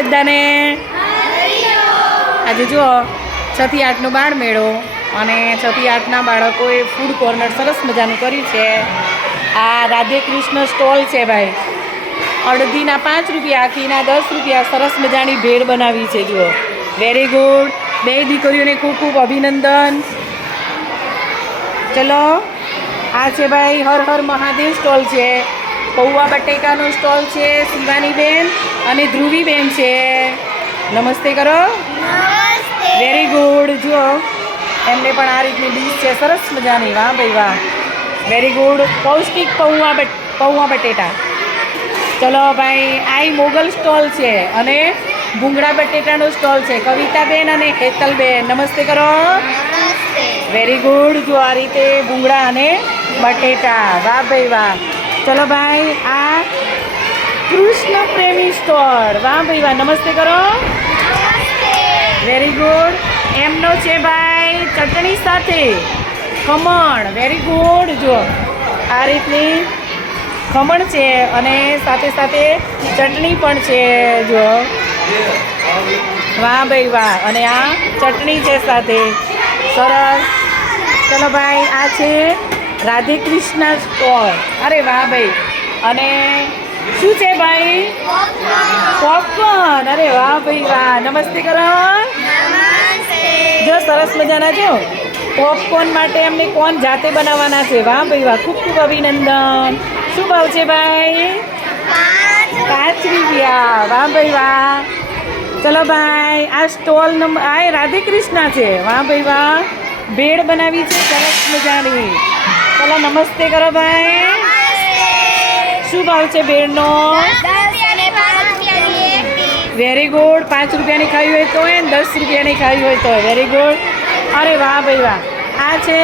બધાને. આજે જુઓ 6 થી 8નો બાળ મેળો અને 6 થી 8ના બાળકોએ ફૂડ કોર્નર સરસ મજાનું કર્યું છે. આ રાધે કૃષ્ણ સ્ટોલ છે ભાઈ. અડધીના 5 રૂપિયા, આખીના 10 રૂપિયા. સરસ મજાની ભેળ બનાવી છે જુઓ. Very good. 2 દીકરીઓને ખૂબ ખૂબ અભિનંદન. ચલો આ છે ભાઈ હર હર મહાદેવ સ્ટોલ છે. પૌવા બટેકાનો સ્ટોલ છે. શિવાનીબેન અને ધ્રુવીબેન છે. નમસ્તે કરો. Very good. જુઓ એમને પણ આ રીતની ડીશ છે સરસ મજાની. વાહ ભાઈ વાહ. Very good. પૌષ્ટિક પૌવા બટેટા. ચલો ભાઈ આ મોગલ સ્ટોલ છે અને ભૂંગળા બટેટાનો સ્ટોલ છે. કવિતાબેન અને હેતલબેન નમસ્તે કરો. Very good. જો આ રીતે ભૂંગળા અને બટેટા. વાહ ભાઈ વાહ. ચલો ભાઈ આ કૃષ્ણ પ્રેમી સ્ટોર. વાહ ભાઈ વાહ. નમસ્તે કરો. Very good. એમનો છે ભાઈ ચટણી સાથે ખમણ. Very good. જો આ રીતની ખમણ છે અને સાથે સાથે ચટણી પણ છે. જો વાહ ભાઈ વાહ. અને આ ચટણી છે સાથે. સરસ. ચલો ભાઈ આ છે રાધે કૃષ્ણ સ્ટોલ. અરે વાહ ભાઈ. અને શું છે ભાઈ? પોપકોર્ન. અરે વાહ ભાઈ વાહ. નમસ્તે કરો. જો સરસ મજાના જો પોપકોર્ન માટે એમને કોણ જાતે બનાવવાના છે. વાહ ભાઈ વાહ. ખૂબ ખૂબ અભિનંદન. શું ભાવ છે ભાઈ? 5 રૂપિયા. વાહ ભાઈ વાહ. ચલો ભાઈ આ સ્ટોલ નંબર આ રાધે કૃષ્ણ છે. વાહ ભાઈ વાહ. ભેળ બનાવી છે સરસ મજાની. ચલો નમસ્તે કરો ભાઈ. શું ભાવ છે ભેળનો? Very good. 5 રૂપિયાની ખાવી હોય તો 10 રૂપિયાની ખાવી હોય તો. Very good. અરે વાહ ભાઈ વાહ. આ છે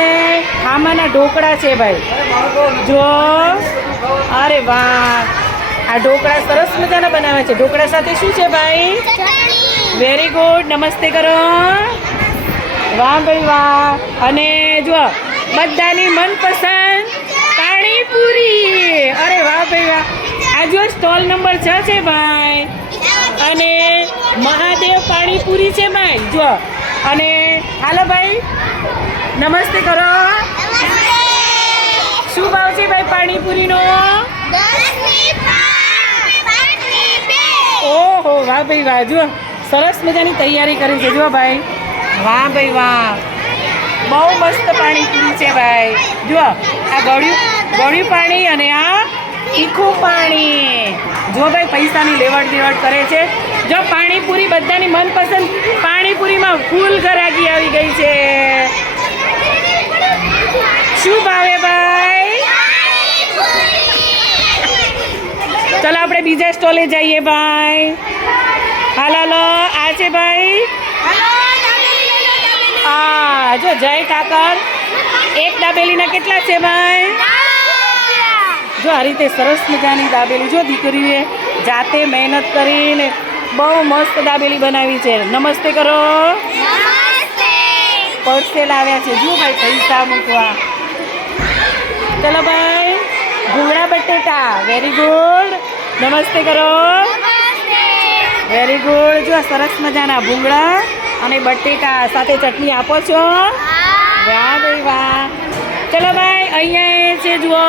ખામાના ઢોકળા છે ભાઈ. જો અરે વાહ. આ ઢોકળા સરસ મજાના બનાવે છે. ઢોકળા સાથે શું છે ભાઈ? Very good. નમસ્તે કરો. વાહ ભાઈ વાહ. અને જો બધાની મનપસંદ પાણીપુરી. અરે વાહ ભાઈ વાહ. આ જો સ્ટોલ નંબર 6 છે ભાઈ. અને મહાદેવ પાણીપુરી છે ભાઈ. જો અને હાલો ભાઈ નમસ્તે કરો. શું ભાવ છે ભાઈ પાણીપુરીનો? ઓહો વાહ ભાઈ વાહ. જુઓ સરસ મજાની તૈયારી કરી છે. જુઓ ભાઈ. વાહ ભાઈ વાહ. બહુ મસ્ત પાણીપુરી છે ભાઈ. જુઓ આ ગળ્યું પાણી અને આ તીખું પાણી. જો ભાઈ પૈસાની લેવડ દેવડ કરે છે. જો પાણીપુરી બધાની મનપસંદ પાણીપુરીમાં ફૂલ ગરાગી આવી ગઈ છે. શું ભાવે ભાઈ? ચલો આપણે બીજા સ્ટોલે જઈએ ભાઈ. હાલો આ છે ભાઈ. હા જો જય ઠાકર. એક દાબેલીના કેટલા છે ભાઈ? જો આ રીતે સરસ મજાની દાબેલી. જો દીકરીએ જાતે મહેનત કરીને બહુ મસ્ત દાબેલી બનાવી છે. નમસ્તે કરો. પડસે લાવ્યા છે. જો ભાઈ પૈસા મૂકવા. ચલો ભાઈ ભૂંગળા બટેટા. Very good. નમસ્તે કરો. Very good. જો સરસ મજાના ભૂંગળા અને બટેટા સાથે ચટણી આપો છો. વાહ ભાઈ વાહ. ચલો ભાઈ અહીંયા છે જુઓ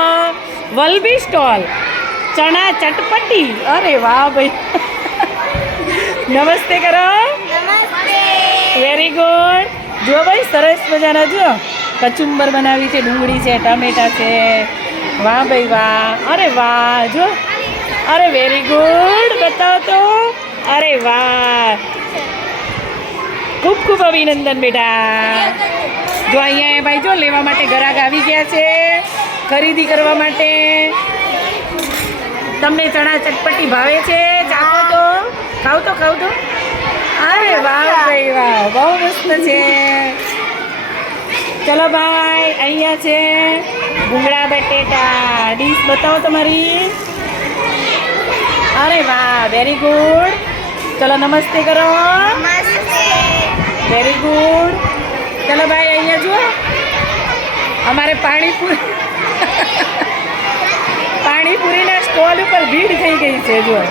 વલભી સ્ટોલ. ચણા ચટપટી. અરે વાહ ભાઈ. નમસ્તે કરો. Very good. જો ભાઈ સરસ મજાના જો કચુંબર બનાવી છે. ડુંગળી છે, ટામેટા છે. વાહ ભાઈ વાહ. અરે વાહ. જો અરે વેરી ગુડ. બતાવો તો. અરે વાહ. ખૂબ ખૂબ અભિનંદન બેટા. જો અહીંયા ભાઈ જો લેવા માટે ગ્રાહક આવી ગયા છે ખરીદી કરવા માટે. તમને ચણા ચટપટી ભાવે છે? ચાખો તો. ખાવ તો. અરે વાહ ભાઈ વાહ. બહુ મસ્ત છે. ચલો ભાઈ અહીંયા છે ભૂંગળા બટેટા. ડીશ બતાવો તમારી. અરે વાહ. Very good. ચલો નમસ્તે કરો. Very good. ચલો ભાઈ અહીંયા જુઓ અમારે પાણીપુરીના સ્ટોલ ઉપર ભીડ થઈ ગઈ છે. જુઓ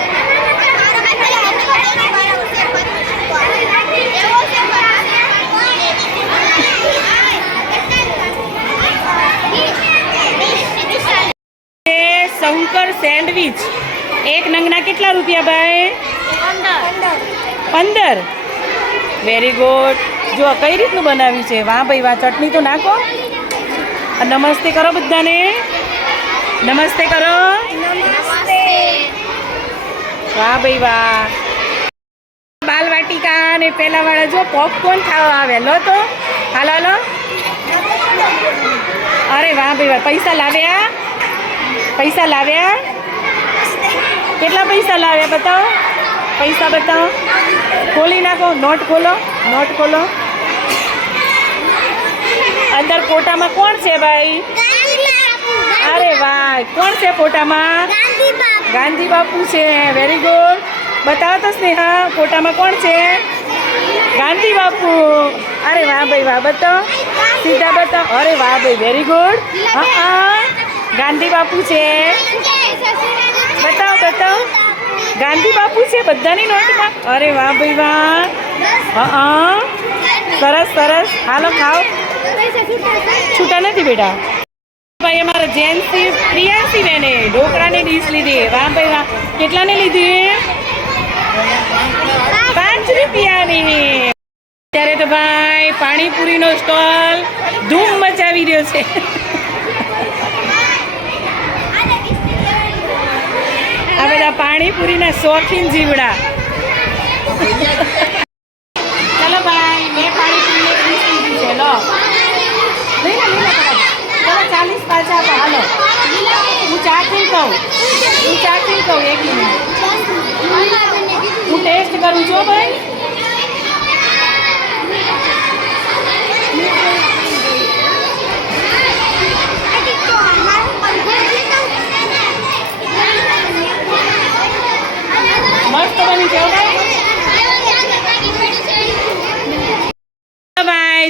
શંકર સેન્ડવિચ. એક નંગના કેટલા રૂપિયા ભાઈ? 15. Very good. જો કઈ રીતનું બનાવ્યું છે. વાહ ભાઈ વાહ. ચટણી તો નાખો. નમસ્તે કરો બધાને. નમસ્તે કરો. વાહ ભાઈ વાહ. બાલ વાટિકા ને પેલા વાળા જો પોપકોર્ન ખાવા આવે. લો તો હાલો હાલો. અરે વાહ ભાઈ વાહ. પૈસા લાવ્યા? પૈસા લાવ્યા? કેટલા પૈસા લાવ્યા બતાવો. પૈસા બતાવો. ખોલી નાખો. નોટ ખોલો. નોટ ખોલો. અંદર ફોટામાં કોણ છે ભાઈ? અરે વાહ. કોણ છે ફોટામાં? ગાંધી બાપુ છે. Very good. બતાવો તો સ્નેહા ફોટામાં કોણ છે? ગાંધી બાપુ. અરે વાહ ભાઈ વાહ. બતાવો. સીધા બતાવો. અરે વાહ ભાઈ. Very good. હા ગાંધી બાપુ છે. બતાવો બતાવો. ગાંધી બાપુ છે બધાની નોટમાં. અરે વાહ ભાઈ વાહ. હા સરસ સરસ. હાલો ખાઓ. છૂટા નથી બેટા. ભાઈ અમારા જેન્સી પ્રિયાંશી બેને ઢોકળાની ડીશ લીધી. વાહ ભાઈ વાહ. કેટલાને લીધી? 5 રૂપિયાની. ત્યારે તો ભાઈ પાણીપુરીનો સ્ટોલ ધૂમ મચાવી રહ્યો છે. આ બધા પાણીપુરીના શોખીન જીવડા. ચલો ભાઈ મેં પાણીપુરીની ડીશ લીધી છે. લો લઈ લો લઈ લો. ચલો 40 પાછા આપો. હાલો હું ચાખીને કહું. હું ચાખીને કહું. 1 મિનિટ હું ટેસ્ટ કરું છું ભાઈ. મસ્ત બની છે ભાઈ.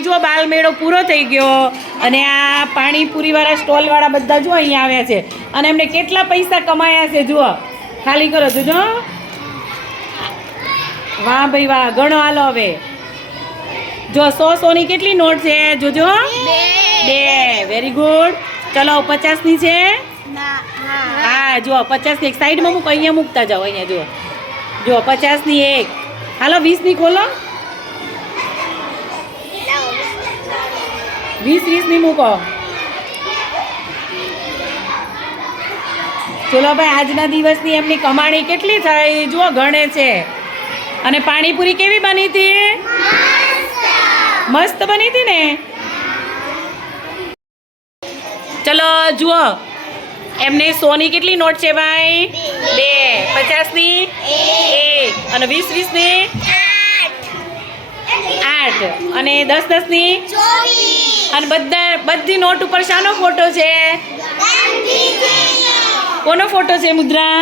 જો બાલ મેળો પૂરો થઈ ગયો અને આ પાણીપુરીવાળા સ્ટોલવાળા બધા જો અહીંયા આવ્યા છે અને એમને કેટલા પૈસા કમાયા છે જુઓ. ખાલી કરો તો જો. વાહ ભાઈ વાહ. ગણો હાલો હવે. જો 100 ની કેટલી નોટ છે જોજો. 2. Very good. ચલો 50 ની છે. હા જુઓ 50 ની એક સાઈડમાં મૂકો. અહીંયા મૂકતા જાઓ. અહીંયા જુઓ. જુઓ 50 ની એક. હાલો 20 ની ખોલો. 20 ની મૂકો. ચલો ભાઈ આજના દિવસની એમની કમાણી કેટલી થઈ જુઓ. ગણે છે. અને પાણીપુરી કેવી બની હતી? મસ્ત બની હતી ને. ચલો જુઓ એમને 100 ની કેટલી નોટ છે ભાઈ? 2. 50 ની 1 અને 20 ની 8 અને 10 ની 24 અને બધી નોટ ઉપર શાનો ફોટો છે? કોનો ફોટો છે મુદ્રા?